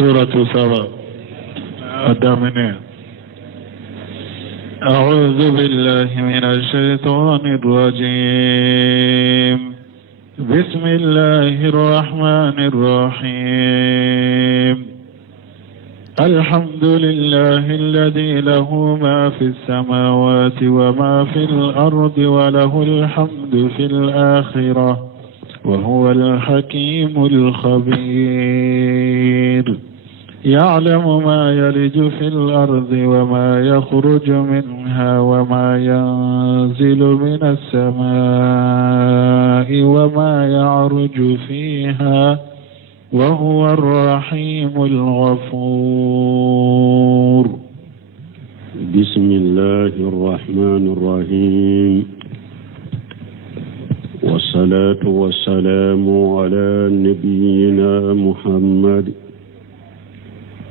سورة سبا الدامنة. أعوذ بالله من الشيطان الرجيم. بسم الله الرحمن الرحيم. الحمد لله الذي له ما في السماوات وما في الأرض وله الحمد في الآخرة وهو الحكيم الخبير. يعلم ما يلج في الأرض وما يخرج منها وما ينزل من السماء وما يعرج فيها وهو الرحيم الغفور. بسم الله الرحمن الرحيم. والصلاة والسلام على نبينا محمد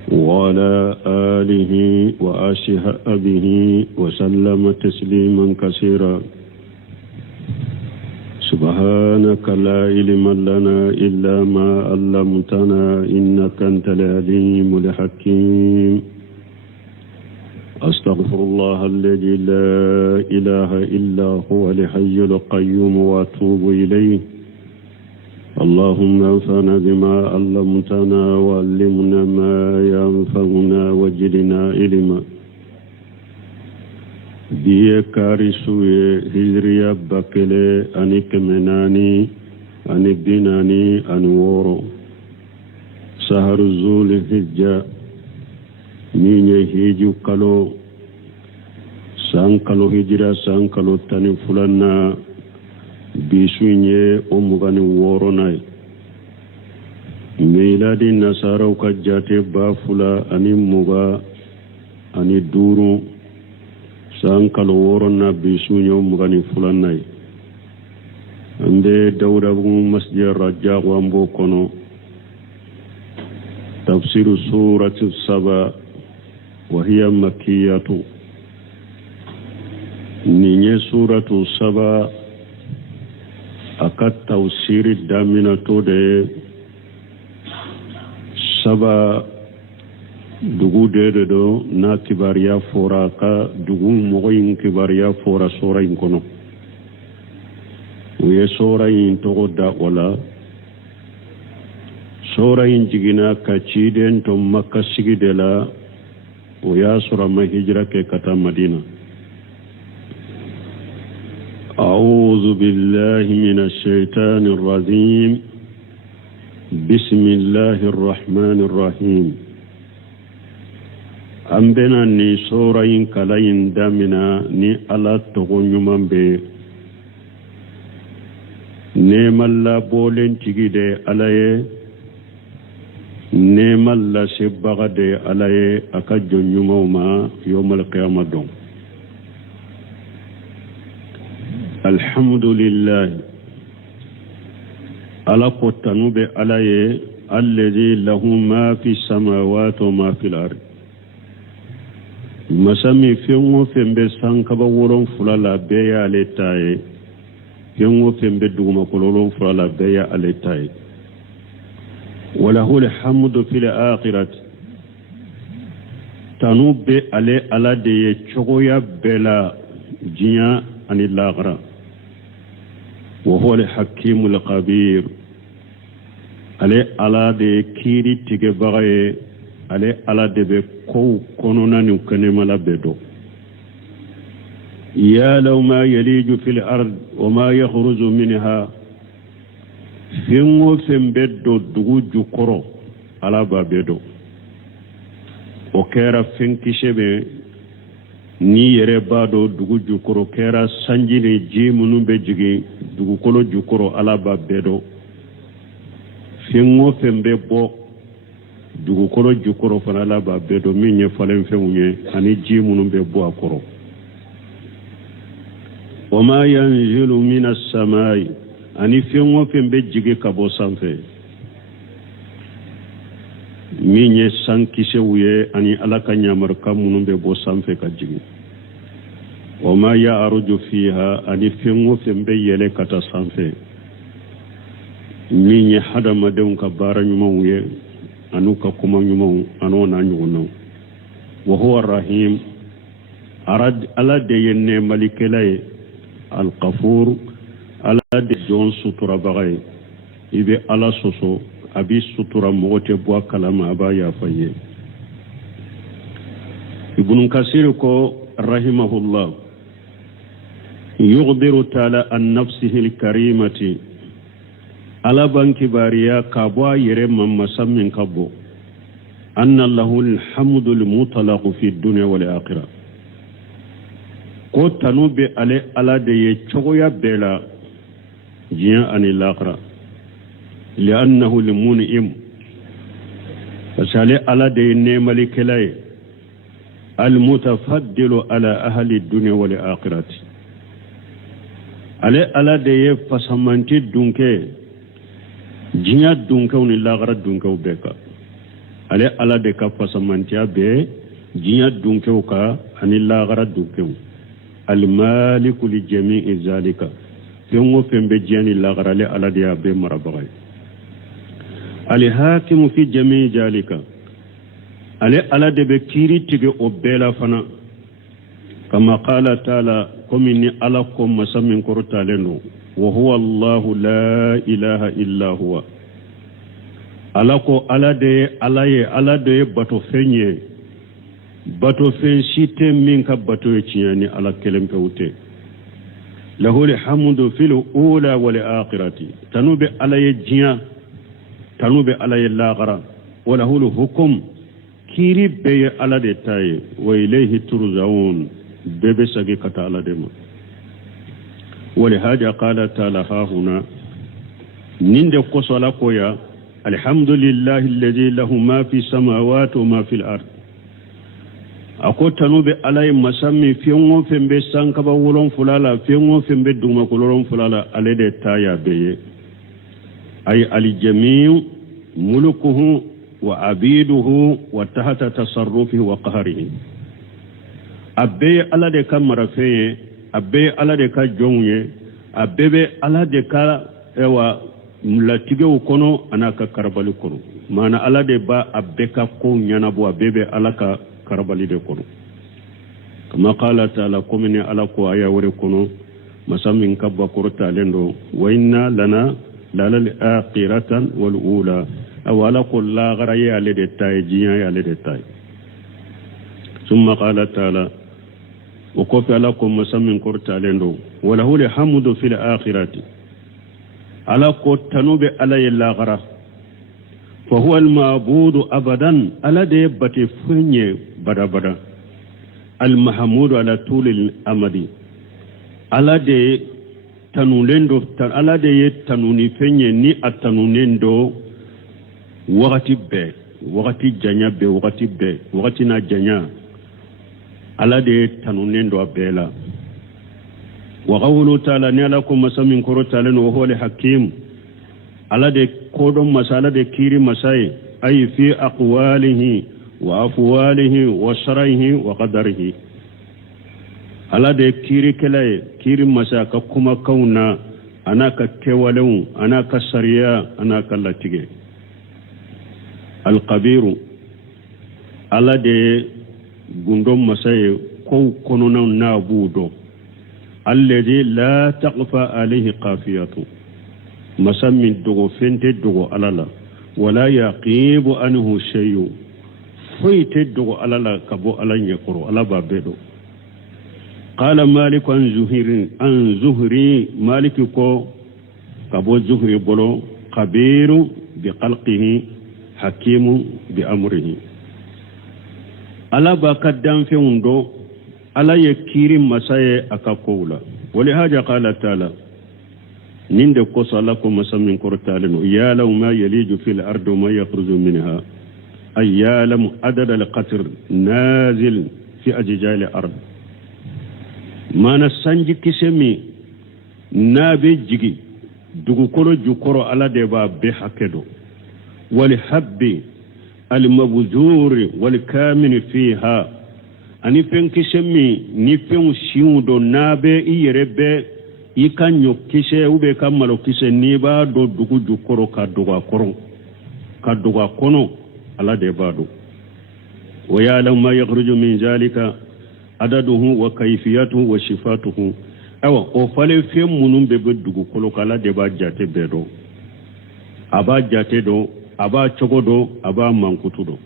وعلى آله وأصحابه وسلم تسليما كثيرا. سبحانك لا علم لنا إلا ما علمتنا إنك أنت العليم الحكيم. أستغفر الله الذي لا إله إلا هو الحي القيوم وأتوب إليه. اللهم انفعنا بما علمتنا وعلمنا ما ينفعنا وزدنا علما. biye kari suye hijriya bakele ani kemenani ani binani ani woro saharu zul hijja minye hiju kalo sankalo hijra sankalo tani fulana bisunye omugani woro nay miladi nasara ukajate bafula ani muga ani duru sankalo woro na bisunye omugani fulana ande dawda bu masjid raja wambo kono تفسير سورة السبا وهي مكية. نيني سورة السبا أكاد تفسير الدامنة تودي سبا dugu de do na kibariya fora ka dugu mogoyin kibariya fora sora in kono uye sora in togo da wala sora in jigina ka ciden to makka sigi de la o ya sura ma hijra ke kata madina. a'udhu billahi minash shaitanir rajim. bismillahir rahmanir rahim. ambena ni sura in kala in damina ni ala togo nyuman be ne malla bolen tigide alaye nemal la sebaga de alaye aka jonyuma yawmal qiyamah don. alhamdulillah ala kotanu be alaye alladhi lahu ma fi samawati wa ma fil ard. masami fengo fembe sankaba woron fulala be ya letaye fengo fembe duguma kololon fulala be ya letaye. وله الحمد في الآخرة تنوب على على دي تشويا بلا جيا عن الآخرة وهو الحكيم الخبير على دي كيري تجبعي على دي بكو كونونا نكنم لا بدو. يا لو ما يليج في الأرض وما يخرج منها fengo fembedo dugu jukoro ala babedo o kera fenkishebe ni yere bado dugu jukoro kera sanjini jimunu be jigi dugu kolo jukoro ala babedo fengo fembe bo dugu kolo jukoro fana ala babedo minye falen fenye ani jimunu be bo akoro. wama yanzilu minas samai ani fengo fembe jige kabo sanfe minye sankise uye ani alaka nyamar kamunu be bo sanfe ka jige. wama ya aruju fiha ani fengo fembe yele kata sanfe minye hadama deun ka bara nyuma uye anuka kuma nyumo anona nyuno wa huwa rahim arad ala de yenne malikelay al qafur ala de jon sutura bagay ibe ala soso abi sutura mote bo kalama aba ya faye ibn kasir ko rahimahullah yughbiru ta'ala an nafsihi al karimati ala banki bariya kabwa yere mamma sammin kabbo anna lahu alhamdu almutlaq fi dunya wal akhirah ko tanube ale ala de ye chogoya bela jiya anil akhirah li'annahu almun'im fasale ala de ne malikelay almutafaddilu ala ahli ad-dunya wal akhirah ale ala de ye fasamanti dunke jinya dunkaw ni lagara dunkaw beka ale ala de ka pasamantia be jinya dunkaw ka ani lagara dunkaw al maliku li jami'i zalika fengo fembe jani lagara le ala de be marabagay al hakimu fi jami'i zalika ale ala de be kiri tige o bela fana kama qala taala komini ala ko masamin korta leno وهو الله لا إله إلا هو alako alade bato fenye bato fen shite min ka bato yiciani ala kelempe ute lahu alhamdu fil ula wal akhirati tanube alaye jiya tanube alaye lagara wala hulu hukum kiri be alade taye wa ilayhi turzaun bebe sagi kata alade ma ولهذا قال تعالى ها هنا نند قصلا كويا الحمد لله الذي له ما في السماوات وما في الارض ako tanube alay masami fiyon fembe sankaba wolon fulala fiyon fembe duma kolon fulala alede taya beye ay aljami' mulkuhu wa abiduhu wa tahta tasarrufihi wa qahrihi abbe alade kamara feye abbe ala de ka jonye abebe ala de ka ewa mulatige ukono anaka karabali kono mana ala de ba abbe ka ko nyana bo abebe ala ka karabali de kono kama qala ta'ala komini ala ko aya wore kono masamin kabba korta lendo wa inna lana lalal akhiratan wal ula awala qul la gharaye ale de tay jiya ale de tay thumma qala ta'ala وكفى لكم مسمى كرتا لندو وله الحمد في الآخرة على قتنوب على اللاغرة فهو المعبود أبدا على ديبة فني بدا بدا المحمود على طول الأمد على دي تنولندو على دي تنوني فني ني التنولندو وقت بي وقت جنيا بي وقت بي وقت نا جنيا ala de tanunendo abela wa qawlu ta'ala ni ala ko masamin koro ta'ala no huwa al-hakim ala de kodon masala de kiri masai ay fi aqwalihi wa afwalihi wa sharaihi wa qadarihi ala de kiri kelay kiri masaka kuma kauna anaka kewalun anaka sariya anaka latige al-qabiru ala de gundom masaye ko konono na budo alladhi la taqfa alayhi qafiyatu masammin dogo fente dogo alala wala yaqibu anhu shay'u foyte dogo alala kabo alanya koro alaba bedo qala malik an zuhri malik ko kabo zuhri bolo khabiru bi khalqihi hakimu bi amrihi ala ba kaddan fe undo ala yakiri masaye akakoula wali haja qala taala ninde ko salakum masamin kortalenu ya law ma yaliju fil ardi ma yakhruju minha ayyalam adad al qatr nazil fi ajjal al ard mana sanji kisemi nabe jigi dugu kolo jukoro ala de ba be hakedo wali habbi المبذور والكامن فيها أني فنكشمي نفن شيودو نابي يربي يكن يكشي وبي كمالو كشي نيبا دو دوغو جوكورو كدوغا كونو ala de bado wa ya'lamu ma yakhruju min zalika adaduhu wa kayfiyatuhu wa shifatuhu awa o fale fe munum be dugu kolo kala de ba jate bedo aba jate do aba chogodo aba mankutudo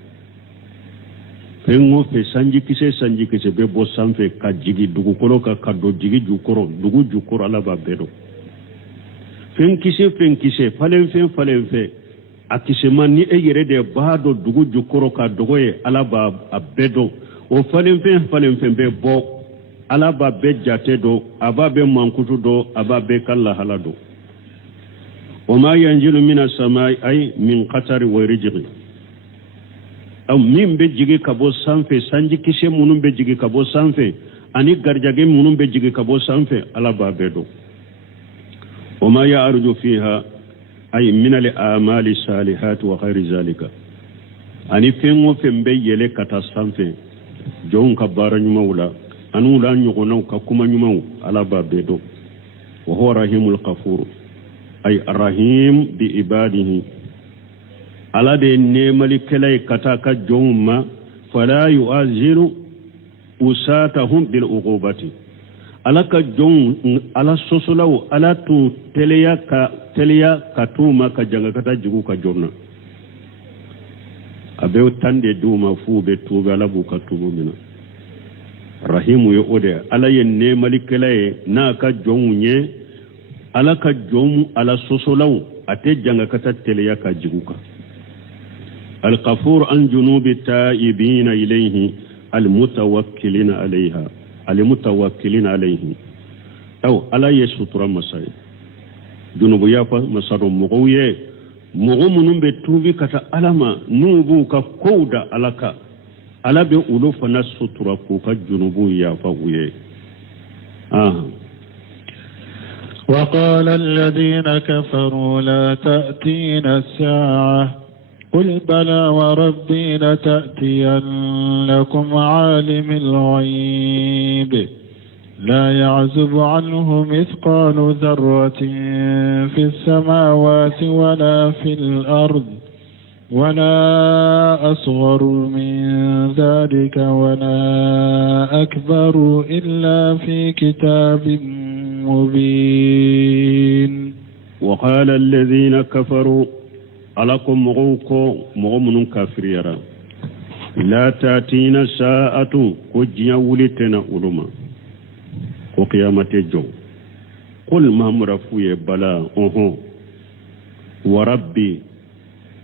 pengo fe sanji kise be bo sanfe ka jigi dugu kolo ka kaddo jigi jukoro dugu jukoro ala ba bedo fen kise falen fe akise man ni e yere de baado dugu jukoro ka dogoye ala ba abedo o falen fe be bo ala ba be jate do aba be mankutu do aba be kala halado o ma yanjilu minas samai ay min qatari wa rijqi aw min be jigi kabo sanfe sanji kise munum be jigi kabo sanfe ani garjage munum be jigi kabo sanfe ala ba bedo o ma ya'ruju fiha ay min al-a'mali salihat wa ghayri zalika ani fengo fembe yele kata sanfe jon ka baranyuma wala anu la nyugona ka kuma nyuma ala ba bedo wa huwa rahimul ghafur ay arrahim bi ibadihi ala de nemali kelay kata ka jomma fala yu'aziru usatahum bil uqubati ala ka jon ala sosolaw ala tu teleya ka tuma ka janga kata jugu ka jonna abe tande duma fu be tuba ala bu ka tubu mina rahimu yo ode ala yen nemali kelay na ka jonye ala ka jomu ala sosolaw ate janga kata teleya ka jugu ka الغفور عن جنوب التائبين إليه المتوكلين عليه أو على يسطر مساي جنوب يافا مسار مغوية مغمون بتوبي كتا ألما نوبو كودا ألكا ألا بأولوف نسطر كوكا جنوب يافا ويه وقال الذين كفروا لا تأتينا الساعة قل بلى وربي لتأتينكم عالم الغيب لا يعزب عنه مثقال ذرة في السماوات ولا في الأرض ولا أصغر من ذلك ولا أكبر إلا في كتاب مبين. وقال الذين كفروا alakum mu'minun kafir yara la tatina sa'atu ko jiya wulitena uluma ko qiyamate jo qul mamra fuye bala wa rabbi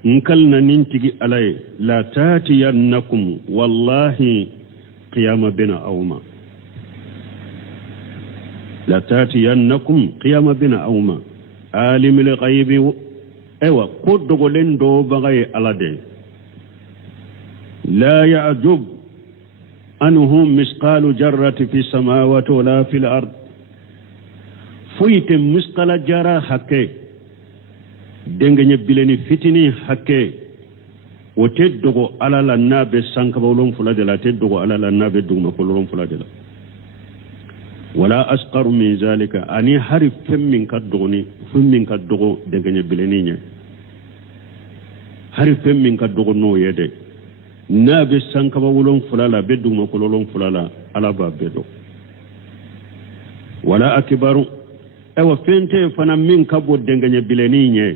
inkalna nintigi alay la tatiyannakum wallahi qiyama bina awma la tatiyannakum qiyama bina awma alimul ghaibi ewa ko dogolen do bagay alade la ya'jub anhum misqalu jarrati fi samawati wala fil ard fuyte misqala jara hakke denga bileni fitini hakke o teddogo alala nabe sankabawlon fulade la teddogo alala nabe dugma kolon fulade la wala asqaru min zalika ani harif femmin kaddogoni femmin kaddogo denga bileni nya harif femmin kaddogo no yede nabe sankabawlon fulala be dugma kolon fulala ala ba bedo wala akbaru ewa fente fana min kabo denga bileni nya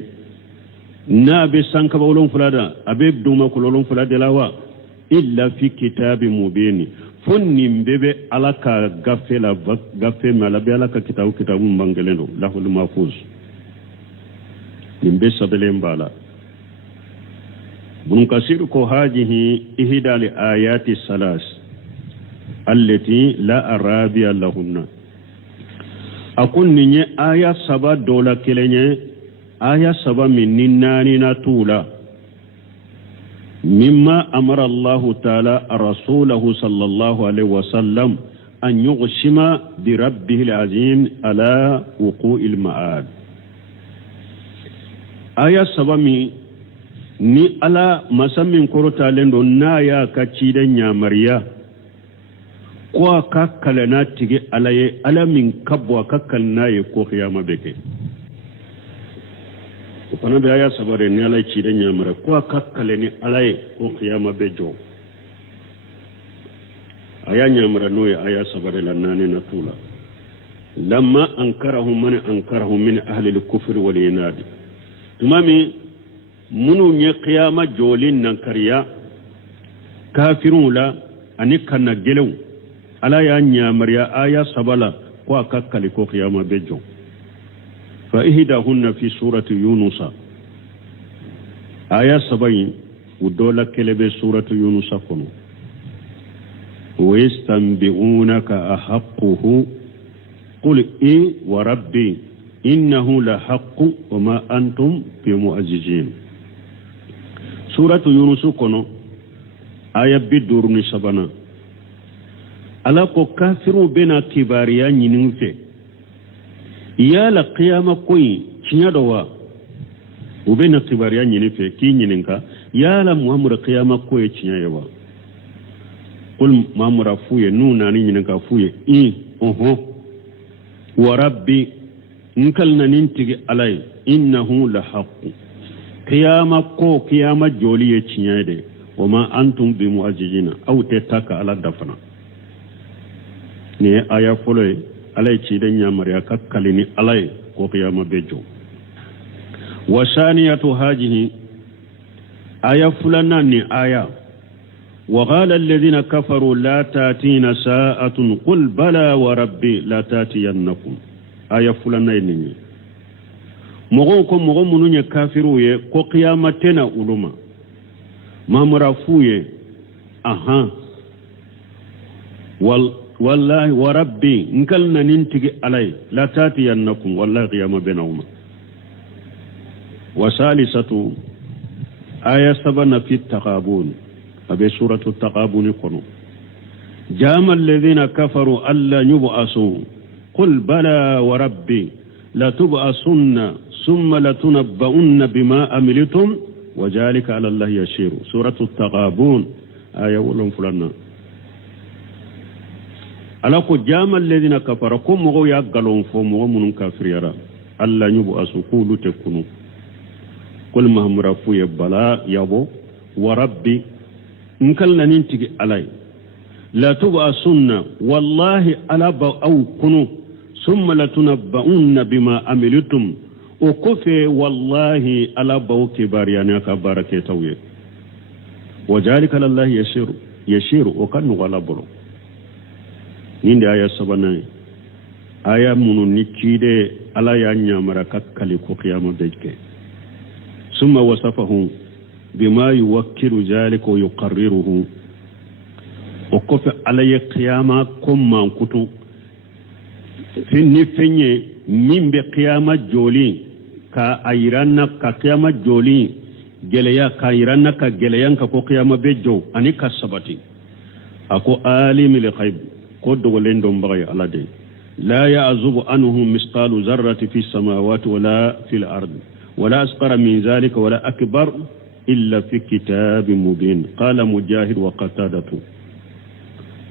nabe sankabawlon fulada abe dugma kolon fulade lawa illa fi kitabin mubin fonni mbebe alaka gafe malabe alaka kitabu mangelendo lahul mahfuz nimbe sabele mbala bun kasir ko hajihi ihdal ayati salas allati la arabiya lahunna akun ninye aya saba dola kelenye aya saba min ninani na tula مما أمر الله تعالى رسوله صلى الله عليه وسلم أن يغشم بربه العظيم على وقوع المعاد آية سبامي ni ala masamin korota lendo na ya kaciden ya mariya ko kakkala na tige alaye alamin kabwa kakkal naye ko khiyama beke fana be aya sabare ni ala ci de nyamara ko kakkale ni alay ko qiyama be jo aya nyamara no ya aya sabare la nane na tula lamma ankarahu man ankarahu min ahli al-kufr wal inad tumami munu nye qiyama jolin nan kariya kafirun la ani kana gelew ala ya nyamara aya sabala ko kakkale ko qiyama be jo فإهداهن في سورة يونس آية 70 ودولة كلمة سورة يونس كنو ويستنبئونك أحقه قل إيه وربي إنه لحق وما أنتم بمعجزين سورة يونس كنو آية بدور نسبنا ألا كافر بنا كباريا نينوفي yala qiyama koy cinya dowa ubena tibariya nyini fe ki nyininka yala muhammad qiyama koy cinya yawa qul mamura fuye nuna ni nyininka fuye wa rabbi inkalna nintigi alai innahu la haqq qiyama joli ye cinya de wama antum bi mu'ajjina aw tetaka ala dafana ne aya foloy alay ci den nyamariya kakkalini alay ko qiyama bejo wa saniyatu hajihi aya fulana ni aya wa qala alladhina kafaru la tatina sa'atun qul bala wa rabbi la tatiyannakum aya fulana ni mogo mununya kafiru ye ko qiyama tena uluma mamura fuye والله وربي نكلنا ننتقي علي لا تاتينكم والله قيام بينهما وثالثة آية 7 في التغابون أبي سورة التغابون يقولون جام الذين كفروا ألا يبعثوا قل بلى وربي لتبعثن ثم لتنبؤن بما عملتم وذلك على الله يشير سورة التغابون آية ولهم فلنا alako jama alladhina kafarakum mo ya galon fo mo munun kafir yara alla nyubu asukulu tekunu kul mahmura fu yabala yabo wa rabbi inkalna nintigi alai la tub'asunna wallahi ala ba au kunu thumma latunabba'unna bima amiltum ukufi wallahi ala ba kibariyana ka barake tawye wajalika lillahi yashiru wa kanu wala bulu ninde aya 7 aya munu nikide ala ya nyamara kakkali ko qiyama bejke summa wasafahu bima yuwakkiru zalika wa yuqarriruhu o ko fa ala ya qiyama komma kutu finni fenye nimbe qiyama joli ka ayranna ka qiyama joli geleya ka ayranna ka geleyan ka ko qiyama bejo ani kasabati ako alimul ghaib قد ولندم بغي على دي لا يعزب عنه مثقال ذرة في السماوات ولا في الأرض ولا أصغر من ذلك ولا أكبر إلا في كتاب مبين قال مجاهد وقتادة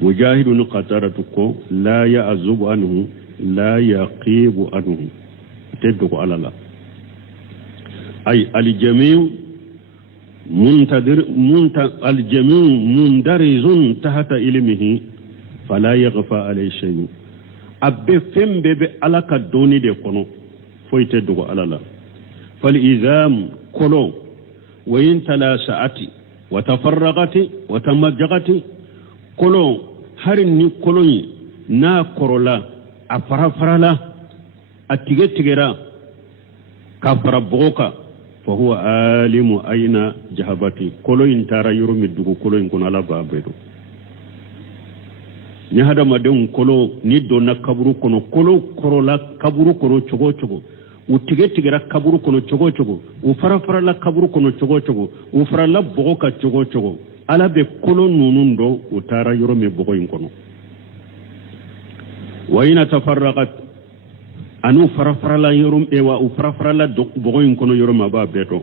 مجاهد وقتادة لا يعزب عنه لا يقيب عنه تدق على الله أي الجميع الجميع مندرز تحت علمه فلا يغفى عليه شيء أبي فم بي على كدوني دي كونو فويت دغ على الله فالإذام كلو وين تلاسعت وتفرغت وتمجغت كلو هرني كلوني نا كرولا أفرفرلا أتيجتيرا كفربوكا فهو عالم أين جهبتي كلو انتارا يرمي دغ كلو يكون على بابيدو ni hada madon kolo ni donna kaburu kono kolo korola kaburu kono chogo utige kaburu kono chogo u fara la kaburu kono chogo u fara la bogo ka chogo ala be kolo nunundo utara yoro me bogo yin kono wa ina tafarraqat anu fara la yoro ewa u fara la bogo yin kono yoro ma ba beto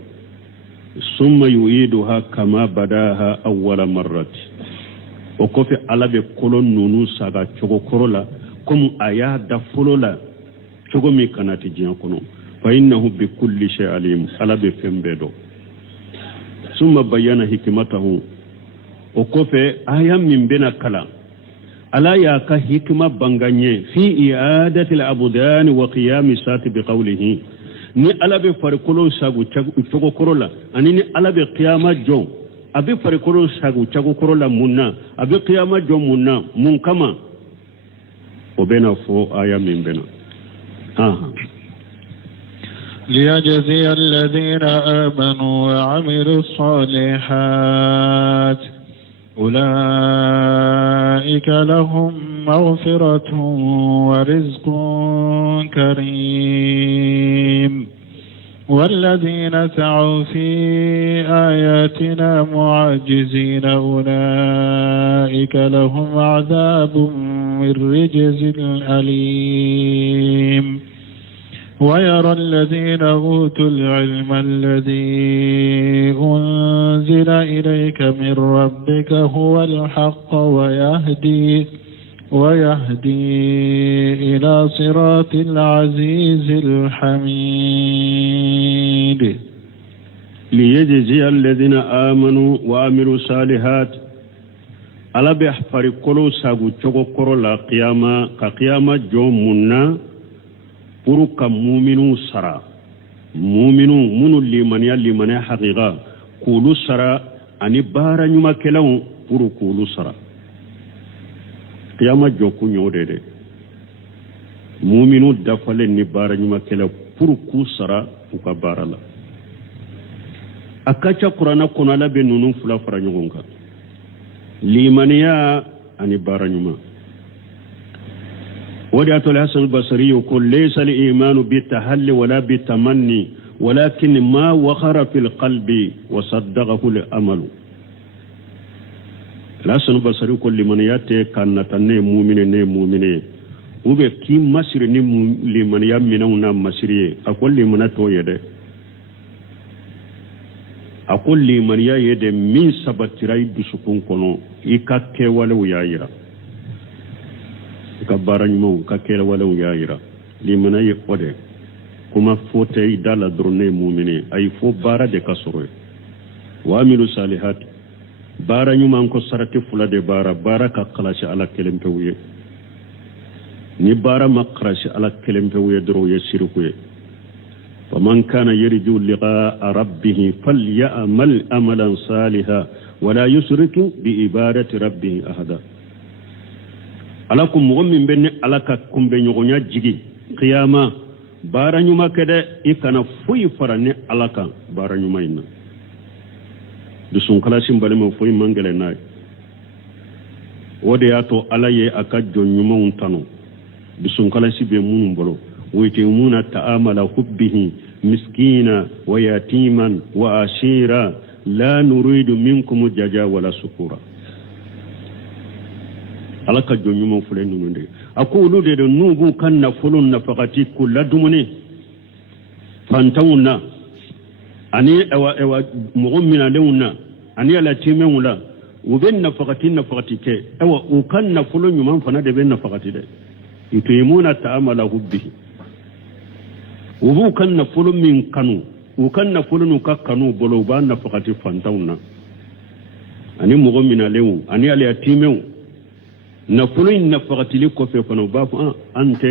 summa yuiduha kama badaha awwala marrati o kofi alabe kolon nunu saga chogo korola comme aya da folola chogo mi kanati jian kono fa فإنه بكل شيء عليم على بفهم بدو ثم بيان حكمته وكفى آيام من بين كلام ألا ياك حكمة بانغانيه في إعادة الأبدان وقيام الساعة بقوله ni ala be farikolo sagu chago korola ani ni ala be qiyama jo abe farikolo sagu chago korola munna abe qiyama jo munna mun kama obena fo aya min bena ليجزي الذين آمنوا وعملوا الصالحات أولئك لهم مغفرة ورزق كريم والذين سعوا في آياتنا معجزين أولئك لهم عذاب من رجز أليم ويرى الذين أوتوا العلم الذي أنزل إليك من ربك هو الحق ويهدي إلى صراط العزيز الحميد ليجزي الذين آمنوا وعملوا الصالحات ألا بيحفر كلو ساقو چوكو كرو لا قيامة كقيامة جو منا پورو مؤمنو سرا مؤمنو منو لمنيا حقيقة كولو سرا أني بارا نيما كلاو پورو كولو سرا قيامة جو كنيو دي مؤمنو دفل ني بارا نيما كلاو پورو كو سرا وكا بارا لا أكاچا قرآن كنا لبنونو فلا فرانيوغونكا لمنيا أني بارا نيما ودعت الحسن البصري يقول ليس الإيمان بالتهل ولا بالتمني ولكن ما وخر في القلب وصدقه الأمل الحسن البصري يقول لمن ياتي كان نتنى مؤمن وبه كي مسر لمن يمنون مسري أقول لمن تويد أقول لمن يد من سبت راي بسكون كنو إكاكي ولو يايرا ka baranymo ka kera wala yaira limana ye ode kuma fote dala drone mu'mini ay fo bara de kasoro wa amilu salihat baranyuma ko sarati fulade bara ka khalashi ala kelempe wiye ni bara makrashi ala kelempe wiye dro ye shirkuye faman kana yarju liqa'a rabbih falyamal amalan salihan wala yusriku bi ibadati rabbih ahada alakum mu'min benne alaka kumbe nyogonya jigi qiyama baranyuma kede ikana fuyi farane alaka baranyuma ina dusun kala simbale mo fuyi mangale nay wode ato alaye akajjo nyuma untano dusun kala sibe munum bolo woyte muna ta'amala hubbihi miskina wa yatiman wa ashira la nuridu minkum jaja wala sukura alaka jonyuma fule nunde aqulu de nubu kanna fulun nafaqati kulladumuni fantawna ani ewa mu'mina lewna ani ala timewla uben nafaqati ke ewa ukanna fulun nyuma fana de ben nafaqati de yutimuna ta'amala hubbihi ubu kanna fulun min kanu ukanna fulun ka kanu bolo ba nafaqati fantawna ani mu'mina lewu ani ala timewu نفلو نفقت لكم في فنوباف أنت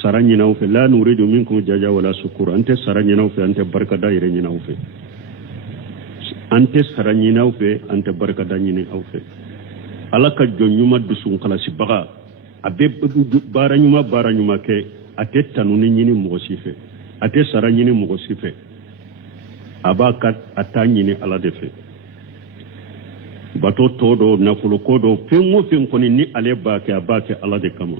سرني نوفي لا نريد منكم جاجا ولا سكور أنت سرني نوفي أنت بركة دايرة نوفي أنت سرني نوفي أنت بركة دايرة نوفي على كجنيوم دسون كلاس بقى أبي بارانيوما كي أتت تنوني مغسيفة أتت سرني مغسيفة أبا كات أتاني على دفه bato todo nafulo kodo fengo koni ni ale bake abake ala de kama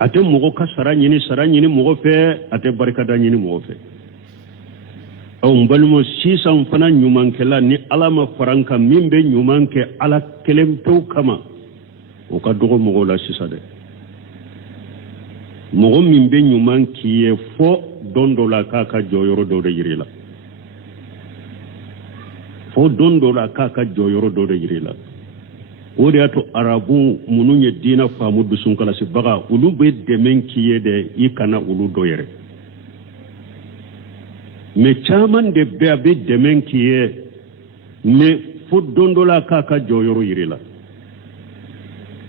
ate mogo ka saranyini mogo fe ate barkada nyini mogo fe aw mbalmo sisan fana nyumankela ni alama faranka mimbe nyumanke ala kelemto kama o ka dogo mogo la sisade mogo mimbe nyumankiye fo dondo la kaka joyoro do de yirila o dondo la kaka joyoro do de yirila o de ato arabu munun ye dina faamu dusun kala si baga ulu be demen kiye de I kana ulu do yere me chaman de be abe demen kiye me fudondola kaka joyoro yirila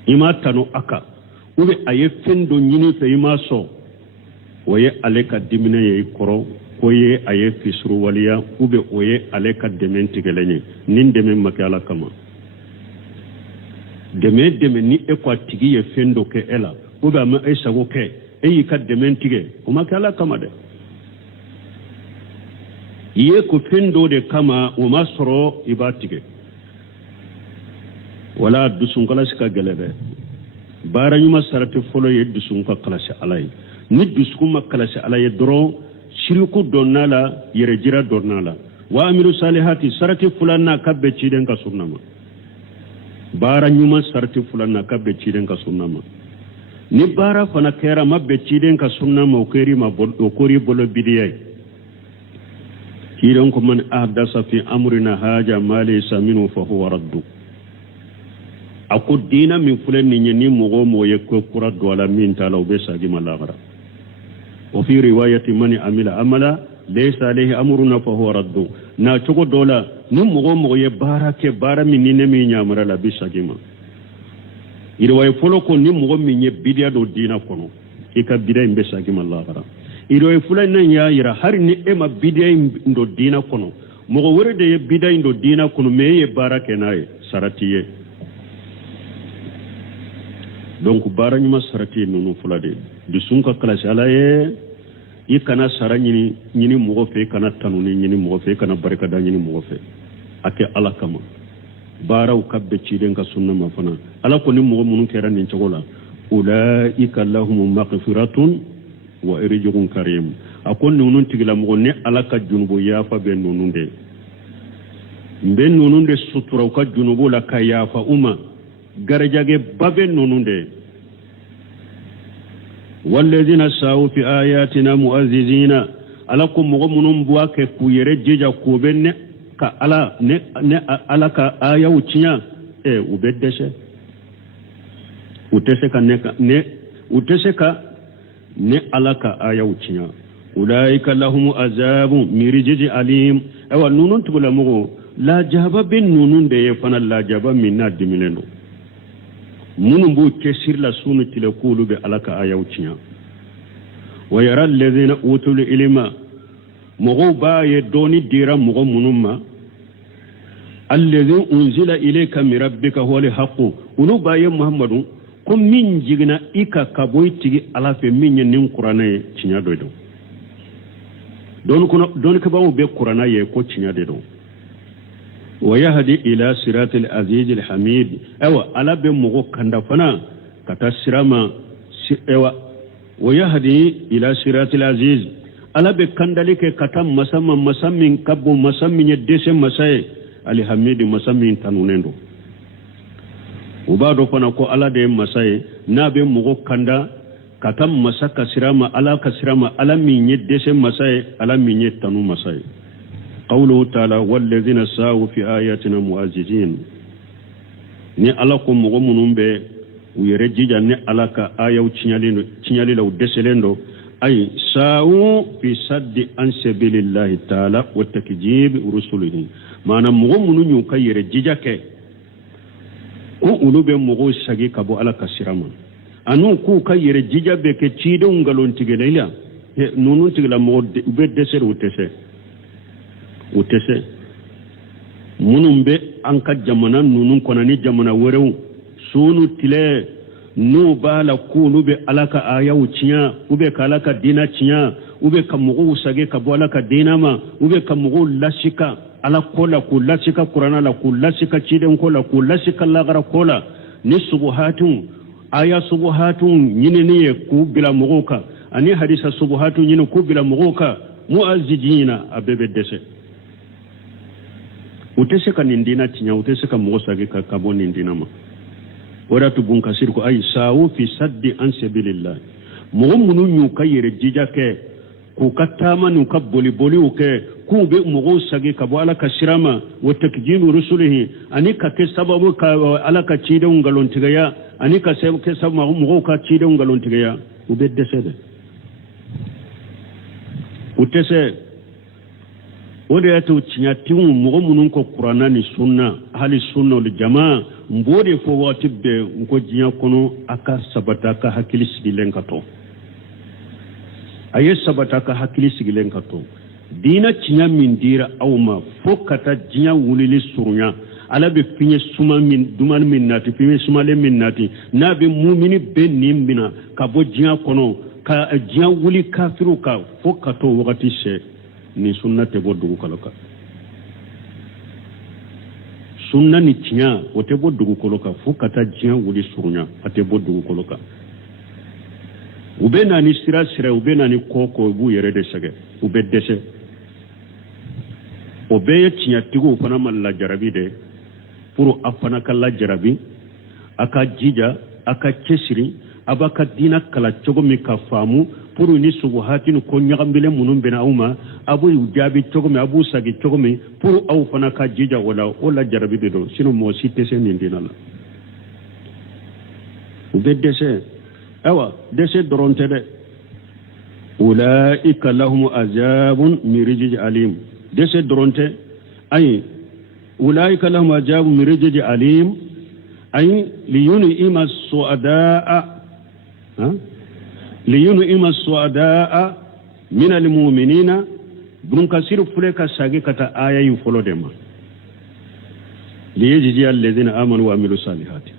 ima tanu aka ube aye fendo nyini fe ima so oye aleka dimine ye koro koye aye fisru waliya ube oye aleka demen tigelenye nin demen makala kama deme ni ekwa tigi ye fendo ke ela ube ama esago ke eyi ka demen tige o makala kama de ye ko fendo de kama o masoro ibatige wala dusun kala sika gelebe bara nyuma sarati folo ye dusun ka kala se alay ni dusun ma kala se alay doro shiriku donnala yere jira donnala wa amiru salihati sarati fulanna kabbe ciden ka sunnama bara nyuma sarati fulanna kabbe ciden ka sunnama ni bara fana kera mabbe ciden ka sunnama o keri ma o kori bolo bidiyai kidan ko man ahdasa fi amrina haja ma laysa minhu fa huwa raddu ako dina min fulen ni ni mogo mo ye ko kura do ala min tala o be sagi malagara o fi riwayati man amila amala laysa alayhi amruna fa huwa raddu na chogo dola ni mogo ye bara min ni ne mi nyamara la bi sagi ma irway folo ko ni mogo min ye bidia do dina kono e ka bidia imbe sagi malagara irway fulen nan ya ira har ni e ma bidia ndo dina kono mogo wore de ye bidia ndo dina kono me ye bara kenaye saratiye donc bara nyuma sarati nunu fulade du sunka classe ala ye ikana sara nyini mogo fe kana tanuni nyini mogo fe kana barka da nyini mogo fe ake ala kama bara u kabbe ciden ka sunna ma fana ala ko ni mogo munun kera nin chogola ulaika lahum maghfiratun wa rizqun karim akon nunun tigila mogo ne ala ka junubu yafa be nunun de mbe nunun de sutura ka junubu la ka yafa uma garjage babe nununde walladhina sa'u fi ayatina mu'azzizina alakum mu'minun buake ku yere jeja ko benne ka ala ne ala ka aya uchinya ubedeshe utese ka ne ala ka aya uchinya ulaika lahum azabun mirijiji alim awa nunun tubula mugo la jaba bin nunun de fana la jaba minna diminendo munun bu kesir la sunu tile kulu be alaka ayawciya wa yara alladhina utul ilma mugo ba ye doni dira mugo munumma alladhi unzila ilayka min rabbika huwa alhaq ulu ba ye muhammadu kum min jigna ika kaboyti ala fe min nin qur'ana cinya dodo don ko ba mu be qur'ana ye ko cinya dodo ويهدي إلى صراط العزيز الحميد على بمغو كندفنا كتسرما ويهدي إلى صراط العزيز على بكندلك كتم مسمين كبو مسمين يدسم مساي الحميد مسمين تنونندو وبعد فنكو على دي مساي نابي مغو كندا كتم مسا كسرما على من يدسم مساي على من يتنو مساي قوله تعالى والذين ساءوا في آياتنا معززين ni alakum mu'minun be uyerejija ni alaka aya uchinyali la udeselendo ay sa'u fi saddi an sabilillahi ta'ala wa takjib rusulihi mana mu'minun yu kayerejija ke ku ulube mugo sagi kabo alaka sirama anu ku kayerejija be ke chido ngalon tigelela nunun tigela mo be desere utese munun be an ka jamana nunun konani jamana werew sunu tile nu bala kunu be alaka aya uchinya ube kalaka dina chinya ube kamugo usage kabwala ka dina ma ube kamugo lashika ala kola ku lashika qur'ana la ku lashika chiden kola ku lashika lagara kola ni subuhatun aya subuhatun nyine ne ku bila mugoka ani hadisa subuhatun nyine ku bila mugoka muazzijina abebe dese utese ka nindina tinya utese ka mugosage ka kabo nindina ma wala tubun kasir ko ay sawu fi saddi an sabilillah mu'minu yu kayre jijake ku katama nu ka boli boli uke ku be mugo sagi ka bo ala ka shirama wa takjilu rusulihi ani ka ke sababu ka ala ka cide ngalon tigaya ani ka se ke sababu mugo ka cide ngalon tigaya u be desede u tese o de yato cinya tiwu mugo munun ko qur'ana ni sunna ahli sunna wal jamaa mbode fo watibbe ko jinya kono aka sabata ka hakili sigilen ka to aye sabata ka hakili sigilen ka to dina cinya min dira awma fokata jinya wulili surunya ala be pinye suma min duman min nati pinye suma le min nati nabe mu'mini be nimbina ka bo jinya kono ka jinya wuli kafiru ka fokato wakati she ni sunna te bo dugu kaloka sunna ni cinya o te bo dugu koloka fokata jinya wuli surunya ate bo dugu koloka ube nani sira sira ube nani koko bu yere de sege ube dese obe ye cinya tigo fana malla jarabi de pour afana kala jarabi aka jija aka kesiri abaka dina kala cogo mi ka famu pour ni subuhatin ko nyagambele munum bena uma abu ujabi cogo mi abu sagi cogo mi pour aw fana ka jija wala jarabi de do sino mo site sen ndina la ube dese awa dese doronte de ulaika lahum azabun min rijj alim dese doronte ay ulaika lahum azabun min rijj alim ay liyuni ima suadaa liyuni ima suadaa min almu'minina dun kasiru fuleka sagi kata aya yu folodema liyajzi alladhina amanu wa amilu salihati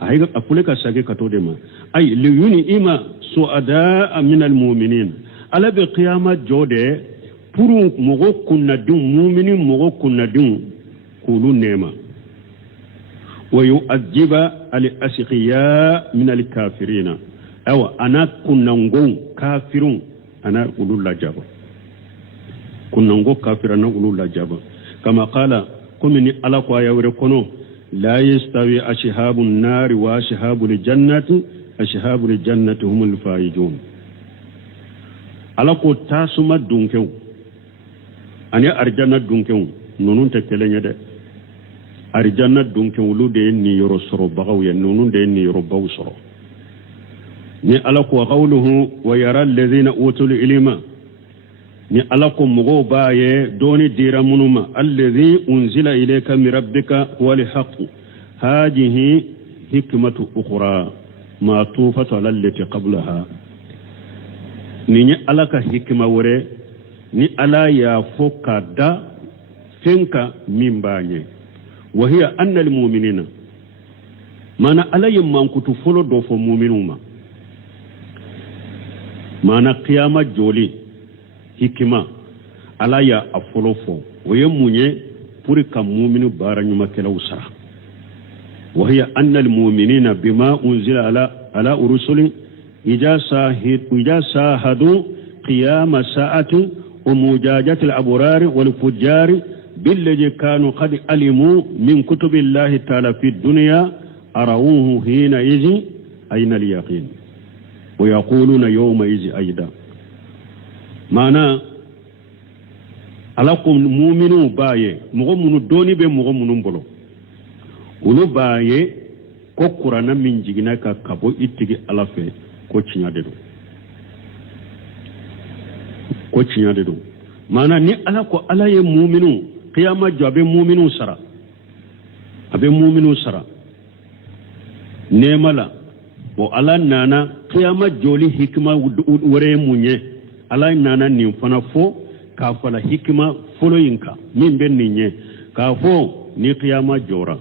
ay fuleka sagi kato dema ay liyuni ima suadaa min almu'minin ala bi qiyamah jode puru mogo kunna dun mu'minin mogo kunna dun kulu nema wa yu'adhiba al-asqiya min al-kafirina aw ana kunna ngon kafirun ana ulul lajaba kunna ngo kafirana ulul lajaba kama qala kumni ala ko ayawre kono la yastawi ashabun nar wa ashabul jannati humul faizun ala ko tasuma dunkew ani arjanna dunkew nonun te kelenya de arjanna dunkew lu de ni yoro soro bagaw ya nonun de ni yoro baw soro ni ala ko qawluhu wa yara alladhina utul ilma ni ala ko mugo baye doni dira munuma alladhi unzila ilayka min rabbika wal haqq hadhihi hikmatu ukhra ma tufatu ala allati qablaha ni ala ka hikma wore ni ala ya foka da fenka mimbanye wa hiya anna al mu'minina mana ala yimman kutu folo do fo mu'minuma mana qiyama joli hikima ala ya afolo fo oye munye pour ka mu'minu bara nyuma kala usara wa hiya anna al mu'minina bima unzila ala urusuli ija sahadu qiyama sa'ati wa mujajat al abrar wal fujjar بالذي كانوا قد علموا من كتب الله تعالى في الدنيا أروه حينئذ أين اليقين ويقولون يومئذ أيضا معنى alakum mu'minu baye mogo munu doni be mogo munu bolo ulu baye ko qur'ana min jigina ka kabo itigi alafe ko cinya dedo mana ni ala ko ala ye mu'minu qiyama jabe mu'minu sara abe mu'minu sara nemala bo ala nana qiyama joli hikma wore munye ala nana ni fana fo ka fala hikma foloyinka min ben ninye ka fo ni qiyama jora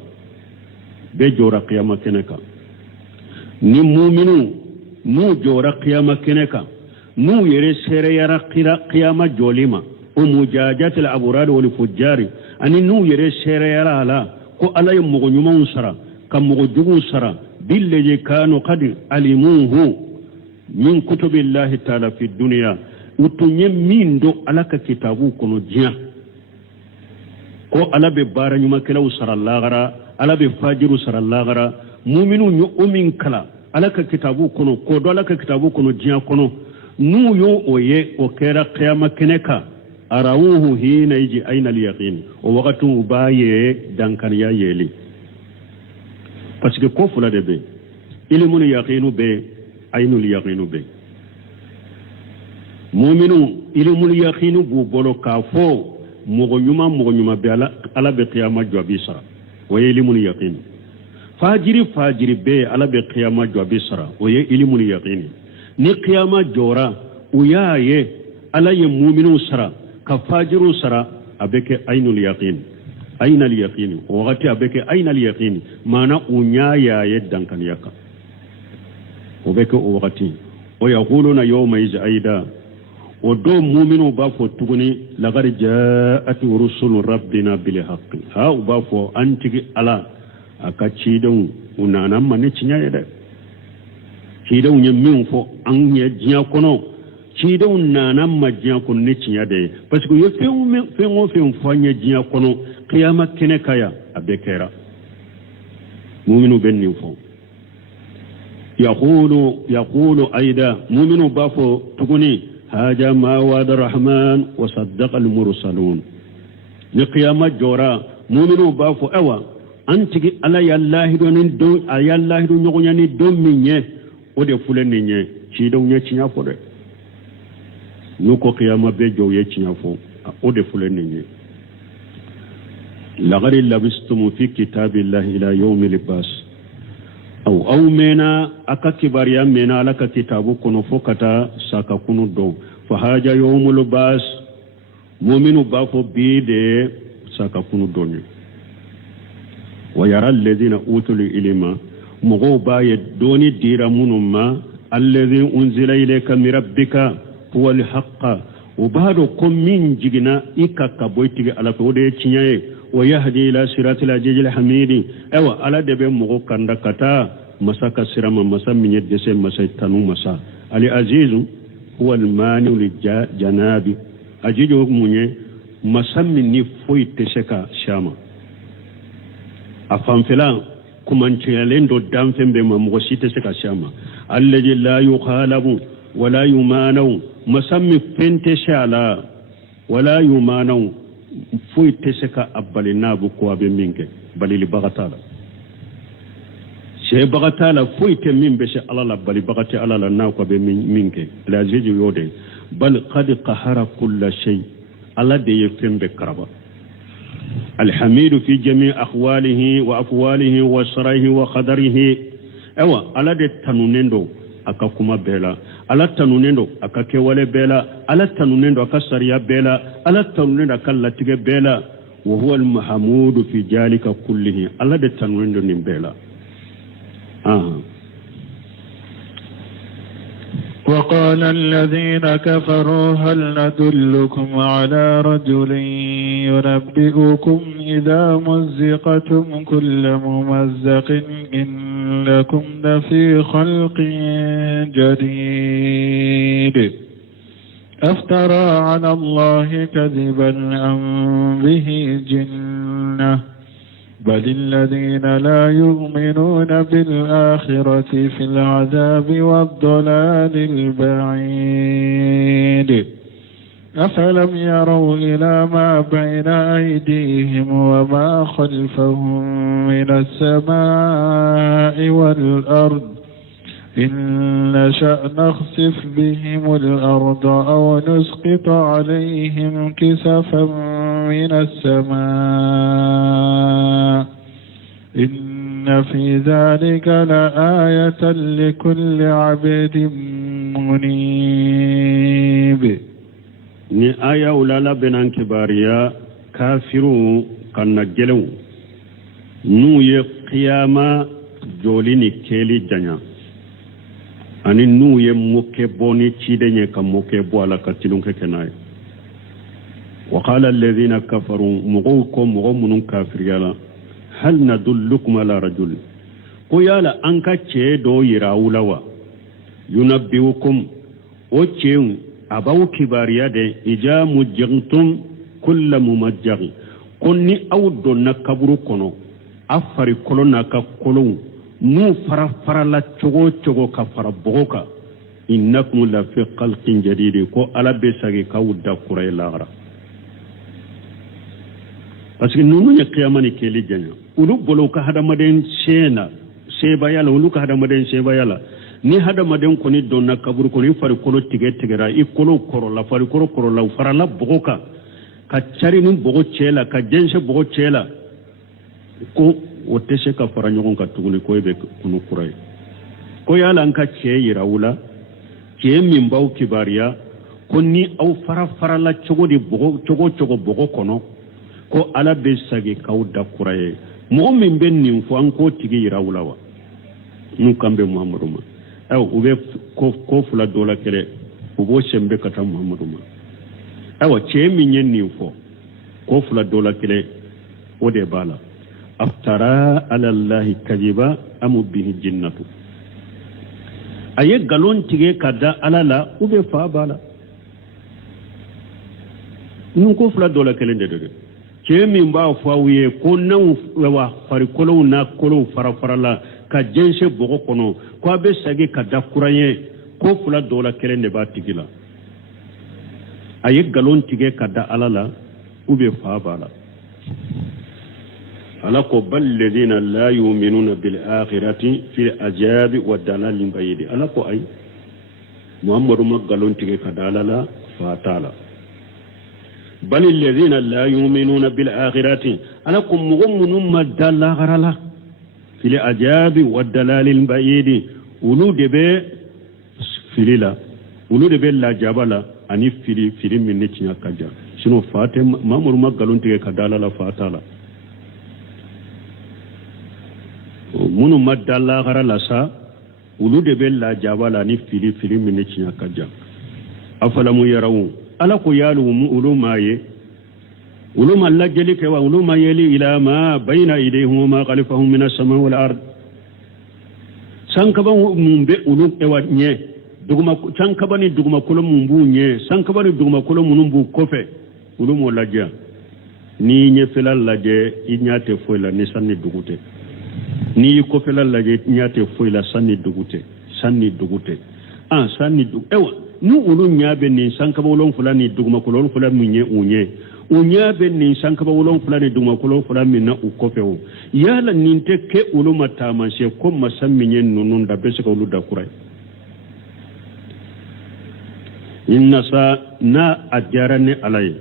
be jora qiyama keneka ni mu'minu nu jora qiyama keneka nu yere sere yara qiyama jolima o mujajat al abrar wal fujjar ani nu yere sere yara ala ko ala yumugo nyuma sara kam mugo jugu sara billahi kanu qad alimuhu min kutubillahi ta'ala fi dunya utunye mindo alaka kitabu kono jiya ko ala be bara nyuma kala usara lagara ala be fajiru sara lagara mu'minu nyu umin kala alaka kitabu kono ko do alaka kitabu kono jiya kono nu yo oye o kera qiyama keneka arawuhu hina yiji aina al-yaqin o waqatu baye dankan ya yeli parce que ko fula de be ilmun yaqinu be ainul yaqinu be mu'minu ilmun yaqinu bu bolo ka fo mogo nyuma be ala be qiyama jobi sara o ye ilmun yaqin fajiri be ala be qiyama jobi sara o ye ilmun yaqin ni qiyama jora uyaye ala ye mu'minu sara ka fajiru sara abeke ainul yaqin ainal yaqin waqati abeke ainal yaqin mana unya ya yeddan kan yaka obeke o waqati o yaquluna yawma izaida o do mu'minu ba fo tuguni laqad ja'at rusul rabbina bil haqqi ha ba fo antigi ala aka cidon unana mane cinya yede cidon nyemmin fo an ye jiya kono cidon nana majiya kono ne cinya de parce que yo fe fanya jiya kono qiyamah kene kaya abekera mu'minu benni fo yaqulu aida mu'minu ba fo tuguni haja ma wa'ada ar-rahman wa saddaqa al-mursalun ni qiyamah jora mu'minu ba fo awa antigi ala yallahi don ayallahi don nyogonya ni don minye o de fulani nye ci don nye cinya fo de nuko qiyama be jow ye cinya fo o de fulani nye laqad labistum fi kitabillahi ila yawmil bas aw mena akakibariya mena alaka kitabu kono fokata saka kunu do fa haja yawmul bas mu'minu ba fo bi de saka kunu do ni ويرى الذين أوتوا العلم مغوبا يدوني دير منما الذي أنزل إليك من ربك هو الحق وبعد كم من جنا إيكا كبويتك على فودي تشيني ويهدي إلى صراط العزيز الحميد أو على دبي مغو كندكتا مساك سرما مسا من يدسي مسا تنو مسا العزيز هو المانع للجناب أجيجو مني مسا من نفوي تشكا شاما afamfela kumanchiyalen do damfembe mamgosite seka shama alladhi la yukhalabu wala yumanu masammi pente shala wala yumanu fuite seka abalina bu ko abe minke balili bagatala she bagatala fuite mimbe she alala bali bagati alala na ko be minke la jeju yode bal qad qahara kull shay ala de yefembe karaba الحميد في جميع أخواله وأفواله وسرائه وقدره أيوة على التنونندو أكاكما بلا على التنونندو أكاكيوالي بلا على التنونندو أكاسريا بلا على التنونندو أكالاتيك بلا وهو المحمود في ذلك كله على التنونندو نبلا وقال الذين كفروا هل ندلكم على رجل ينبئكم إذا مزقتم كل ممزق إنكم لفي خلق جديد أفترى على الله كذبا أم به جنة بل الذين لا يؤمنون بالآخرة في العذاب والضلال البعيد أفلم يروا إلى ما بين أيديهم وما خلفهم من السماء والأرض إن نشأ نخسف بهم الأرض أو نسقط عليهم كسفا من السماء إن في ذلك لآية لكل عبد منيب. ni aya ulala benan kibariya kafiru kanna gelew nu ye qiyama joli ni keli janya ani nu ye moke boni cidenye ka moke bo ala katilunke kenay wa qala alladhina kafaru mughawkum mughawmun kafiriyala hal nadullukum ala rajul ko yala anka ce do yirawulawa yunabbiukum o ceun abaw kibariya de ija mujjantum kullu mumajjag konni awdo na kaburu kono afari kolona ka kolon nu fara la chogo ka fara bogoka innakum la fi khalqin jadid ko ala be sagi kawda kuray lagra parce que nunu nya qiyamani keli janya ulu bolo ka hada maden shena seba yala ulu ka hada maden seba yala ni hada maden ko ni donna kabur ko ni fari kolo tigera i kolo korola fari korola farala bogoka ka cari ni bogo cela ka jense bogo cela ko o tese ka fara nyogon ka tuguni ko be kunu kuray ko yala anka ce yirawula ce min baw kibariya ko ni aw fara la cogo di bogo cogo bogo kono ko ala be sagi kawda kuraye mo min ben nin fo an ko tigi yirawula wa nu kambe muhammadu ma aw ube ko fula dola kele ubo sembe kata muhammadu ma aw ce min yen nin fo ko fula dola kele o de bala aftara ala allahi kadiba amu bihi jinnatu aye galon tige kada alala ube fa bala nun ko fula dola kele de ke min ba fawuye ko nan wa fari kolo na kolo fara la ka jense bogo kono ko abe sage ka dakuraye ko fula dola kele ne ba tigila aye galon tige kada alala ube fa bala alako bal ladina la yu'minuna bil akhirati fi ajabi wa dalal bayid alako ay muhammadu magalon tige kada alala fatala بل الذين لا يؤمنون بالآخرة ألكم مغمون مدى غرلا في الأجاب والدلال البعيد ولود بي فيلا ولود بي لا جابلا أني فيلي من نتنا كجا شنو فاتم ما مرما قالون تيجي كدالا لا فاتالا منو مدى غرلا سا ولود بي لا جابلا أني فيلي من نتنا كجا أفلم يرون ala ko yalu mu uluma ye uluma la jeli ke wa uluma yeli ila ma bayna idayhum ma khalfahum min as-sama wal ard sanka ba mun be ulu e wa nye duguma sanka ba ni duguma kolo mun bu nye sanka ba ni duguma kolo mun bu kofe ulumo la ja ni nye felal la je inyate foila ni sanni dugute ni ko felal la je inyate foila sanni dugute sanni ewa nu ulu nyabe ni sankaba wolon fulani duguma kolon fulani munye unyabe ni sankaba wolon fulani duguma kolon fulani na ukofewo yala ninte ke ulu matama she ko masamminye nunun da bese ko ulu da kurai inna sa na ajarane alay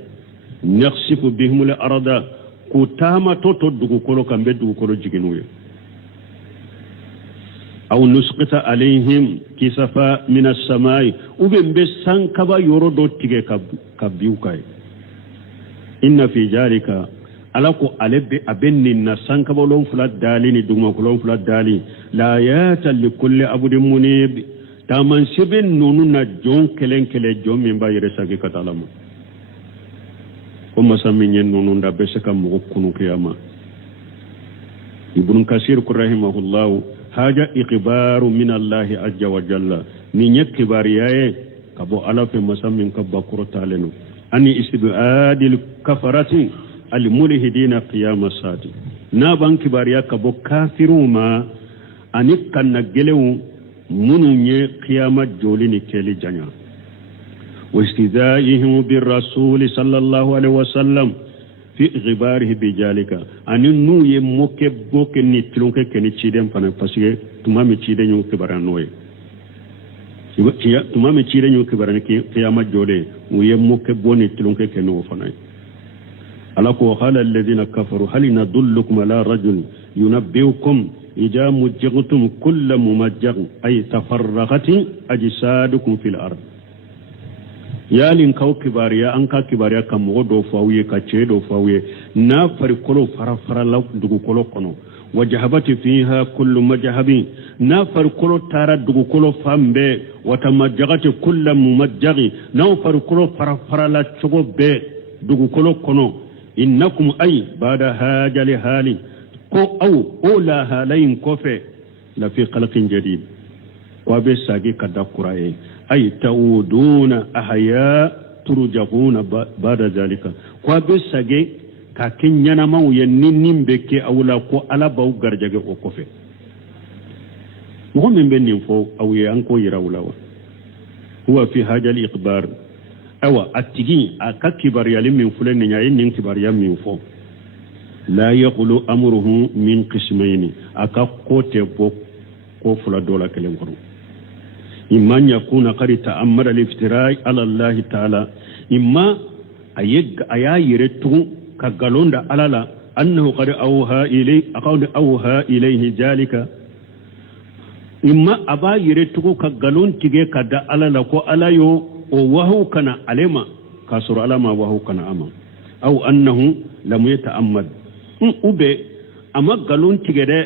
yakhsifu bihim al arda kutama toto dugu kolo kambe dugu kolo jiginuye aw nusqita alayhim kisafa min as-samai ubem be sankaba yoro do tige kabiukay inna fi jalika alako alebe abenni na sankaba lon fula dalini duma kolon fula dali la yata li kulli abudin munib taman siben nonu na jon kelen jon min ba yere sagi katalama kuma samin yen nonu da be saka mu kunu kiyama ibn kasir rahimahullah haja iqbaru min Allah azza wa jalla ni nyakbar yaye kabo alafe masamin kabba kurtalenu ani istibadil kafarati al mulhidina qiyam as-sati na ban kibariya kabo kafiruma ani kanna gelewu mununye qiyama jolini keli janya واستذائهم بالرسول صلى الله عليه وسلم في غباره بذلك أن نو يمكبوك نتلونك كنتشيدم فانا فاسيه تمام تشيدن يو كبرانوي تمام تشيدن يو كبران قيامة جولي ويمكبو نتلونك كنو فانا ألاكو قال الذين كفروا هل ندلكم على رجل ينبئكم إذا مجغتم كل ممجغ أي تفرغت أجسادكم في الأرض yalin kaw kibariya an ka kibariya kam mo do fawiye ka ce do fawiye na fari kolo fara la dugu kolo kono wajahabati fiha kullu majhabin na fari kolo tara dugu kolo fambe wata majagati kullu mumajjagi na fari kolo fara la chogo be dugu kolo kono innakum ay bada hajali hali ko aw ola halain kofe la fi khalqin jadid wa be sagi kadakuraye ay tauduna ahya turjaquna ba'da zalika ko be sage ka kinyana maw yennin nimbe ke awla ko ala baw garjage o kofe mo min ben nim fo awye an ko yirawla wa huwa fi haja al-iqbar awa atigi aka kibar yalim min fulan ne yayin nin kibar yam min fo la yaqulu amruhu min qismayn aka kote bo ko fula dola kelen ko imma yakuna qad ta'ammara al-iftira'i ala Allah ta'ala imma aya yiretu ka galonda alala annahu qad awha ilayhi zalika imma aba yiretu ka galon tige kada alala ko alayo o wahu kana alema kasur alama wahu kana ama aw annahu lam yata'ammad ube ama galon tige de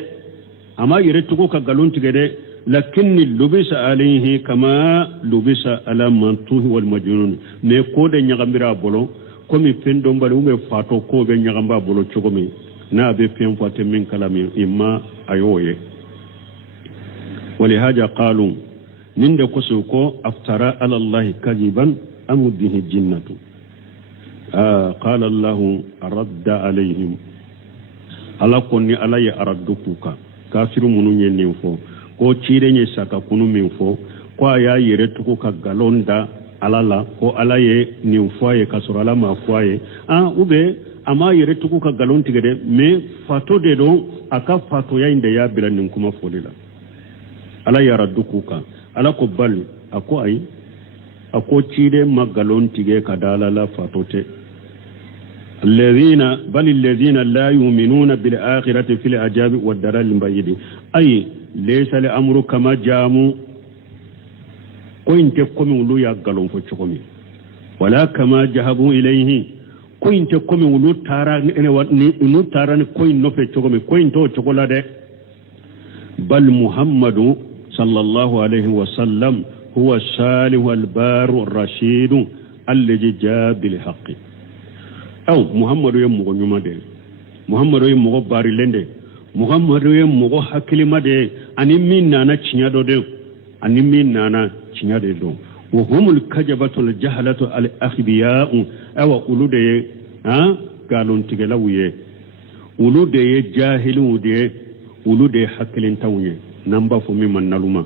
ama yiretu ka galon tige de lakinni lubisa alayhi kama lubisa ala mantuhi wal majnun me ko de nyagambira bolo komi pendo mbali ume fato ko be nyagamba bolo chogomi na be pen fate min kalami imma ayoye ولهذا قالوا نند كسوكو افترى على الله كذبا ام به الجنه قال الله رد عليهم ala konni ala ya aradduka kafiru munu nyen fo ko cire nye saka kunu min fo ko aya yere tuko ka galonda alala ko alaye ni foye kasurala ma foye ube ama yere tuko ka galon tigede me fato de do aka fato ya inde ya bilan kuma folila ala ya radduka ala ko bal ako ai ako cire magalon tige ka dalala fatote الذين لا يؤمنون بالآخرة في العجاب والدلال البعيد أي ليس الأمر كما جامو كوين تقوم ولو يقلون فشكومي ولا كما جهبوا إليه كوين تقوم ولو تاران كوين نفع شكومي كوين تو شكولا بل محمد صلى الله عليه وسلم هو الصالح البار الرشيد الذي جاء بالحق aw muhammadu yemmo nyumade muhammadu yemmo bari lende muhammadu yemmo hakilimade ani min nana cinyado de ani min nana cinyade do wa humul kajabatul jahalatu al akhbiya'u aw ulude galon tigelawye ulude jahilu de ulude hakilin tawye namba fu mi man naluma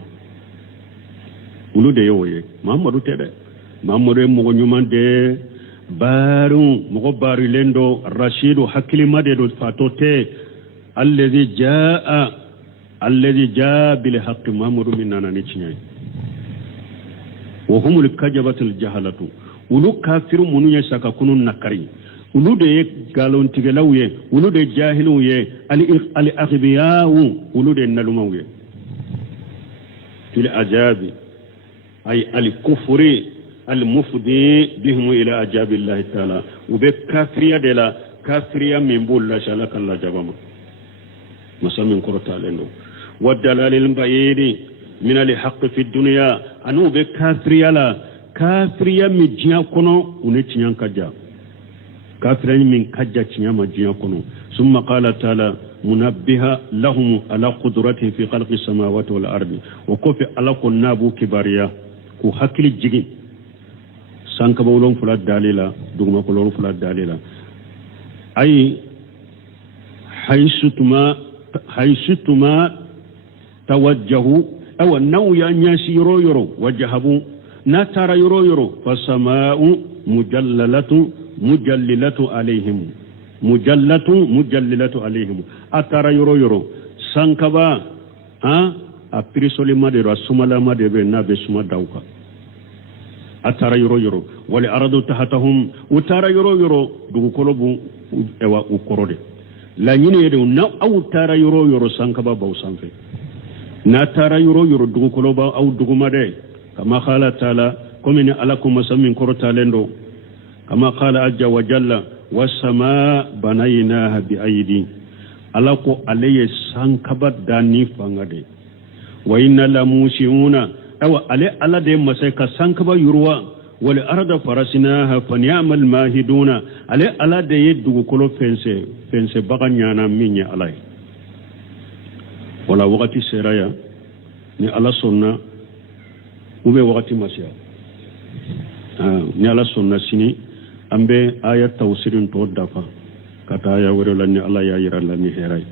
ulude yoye muhammadu tede muhammadu yemmo nyumade baru mogo bari lendo rashidu hakili made do fatote alladhi jaa bil haqqi mamuru minna ni cinyai wa humul kajabatul jahalatu ulu kafiru mununya saka kunun nakari ulu de galon tigelawye ulu de jahiluye al aghbiyahu ulu de nalumawye fil ajabi ay al kufri المفضي بهم إلى أجاب الله تعالى وبكافرية دلا كافرية من بول لا شالك الله جبما مسا من قرطة لنو والدلال البعيد من الحق في الدنيا أنو بكافرية لا كافرية من جيا كنو ونجيان كجا كافرية من كجا جيا ما جيا كنو ثم قال تعالى منبها لهم على قدرته في خلق السماوات والأرض وكفي على كنابو كباريا وحكي الجيجين sanka bawlon fula dalila duguma ko lon fula dalila ay haysutuma tawajjahu aw naw ya nyasi yoro wajahabu na tara yoro fasama'u mujallilatu alaihim atara yoro sanka ba a pirisoli madero sumala madebe na be suma dawka atara yoro wali aradu tahatahum utara yoro dugu kolobu ewa ukorode la nyini yede na utara yoro sankaba baw sanfe na tara yoro dugu koloba au dugu made kama qala taala komini alakum masamin korota lendo kama qala ajja wa jalla was-samaa banaynaha bi aidi alako alayhi sankaba dani fangade wa inna la mushiuna awa ale ala de masai ka sankaba yurwa wal arda farasnaha fanyamal mahiduna ale ala de yeddu kolo fense baganyana minya alai wala wakati seraya ni ala sonna ube wakati masya ni ala sonna sini ambe ayat tawsirin to dafa kata ya wala ni ala ya yira la ni heray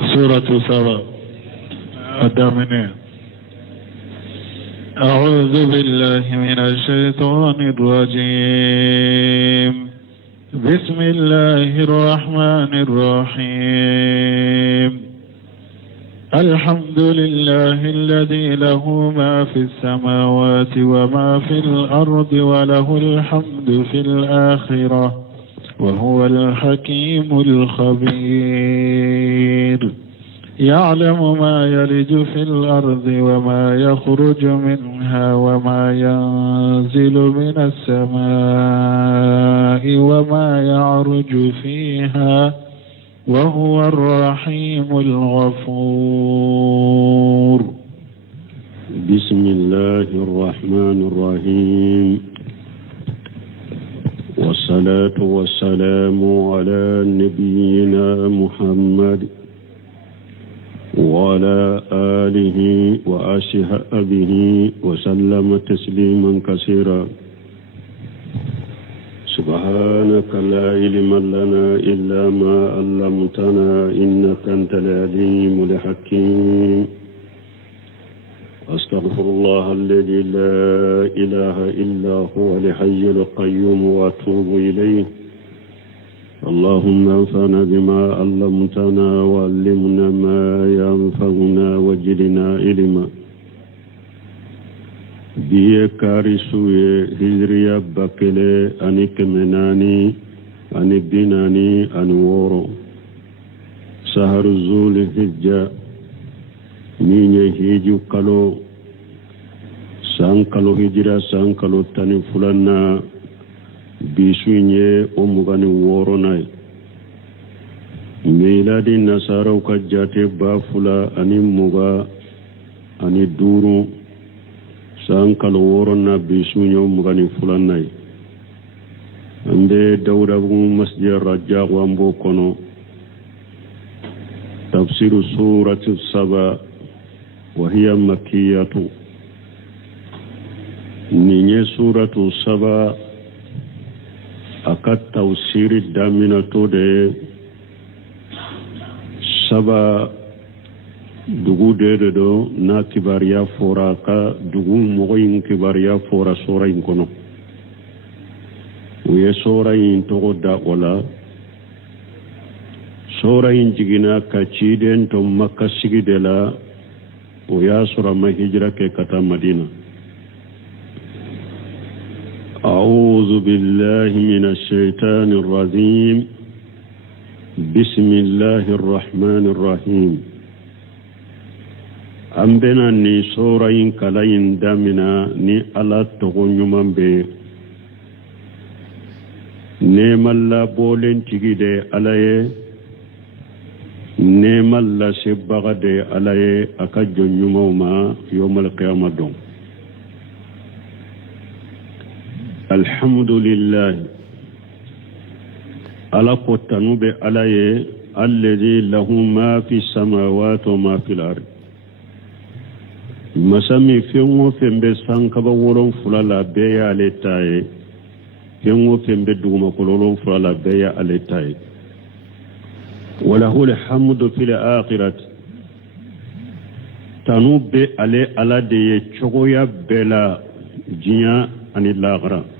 سورة سبا الدامنين. أعوذ بالله من الشيطان الرجيم. بسم الله الرحمن الرحيم. الحمد لله الذي له ما في السماوات وما في الأرض وله الحمد في الآخرة وهو الحكيم الخبير. يعلم ما يلج في الأرض وما يخرج منها وما ينزل من السماء وما يعرج فيها وهو الرحيم الغفور. بسم الله الرحمن الرحيم. والصلاة والسلام على نبينا محمد وعلى آله وأصحابه وسلم تسليما كثيرا. سبحانك لا علم لنا إلا ما علمتنا إنك أنت العليم الحكيم. أستغفر الله الذي لا إله إلا هو الحي القيوم وأتوب إليه. اللهم انفعنا بما علمتنا وعلمنا ما ينفعنا وزدنا علما. biye kari suye hijriya bakele ani kemenani ani binani ani woro saharu zuli hijja ninye hiju kalo sankalo hijira sankalo tani fulana bisuye omugani woro nay miladi nasara ka jate ba fula ani muga ani duru sankalo woro na bisuye mugani fulana ande dawda bu masjid rajja wambo kono tafsir suratu saba wa hiya makkiyatu. Ninye suratu saba akat tafsir damina to de saba dugu de do na kibariya fora ka dugu mogoyin kibariya fora sura in kono uye sura in to da wala sura in jigina ka ciden to makka sigi de la uya sura ma hijra ke kata madina. أعوذ بالله من الشيطان الرجيم. بسم الله الرحمن الرحيم. أمبنا ني سورين كلاين دامنا ني على تغنيمان بي نيم الله بولين تيجي على نيم الله سبغ دي على أكجو نيوما يوم القيامة دون. الحمد لله على قطنوب عليه الذي له ما في السماوات وما في الأرض. مسامي فيمو فيم بسان كبورون فلا بيا لتاي فيمو فيم بدوما كلورون فلا بيا لتاي وله الحمد في الآخرة. تنوب عليه على دي تشويا بلا جيا عن الآخرة.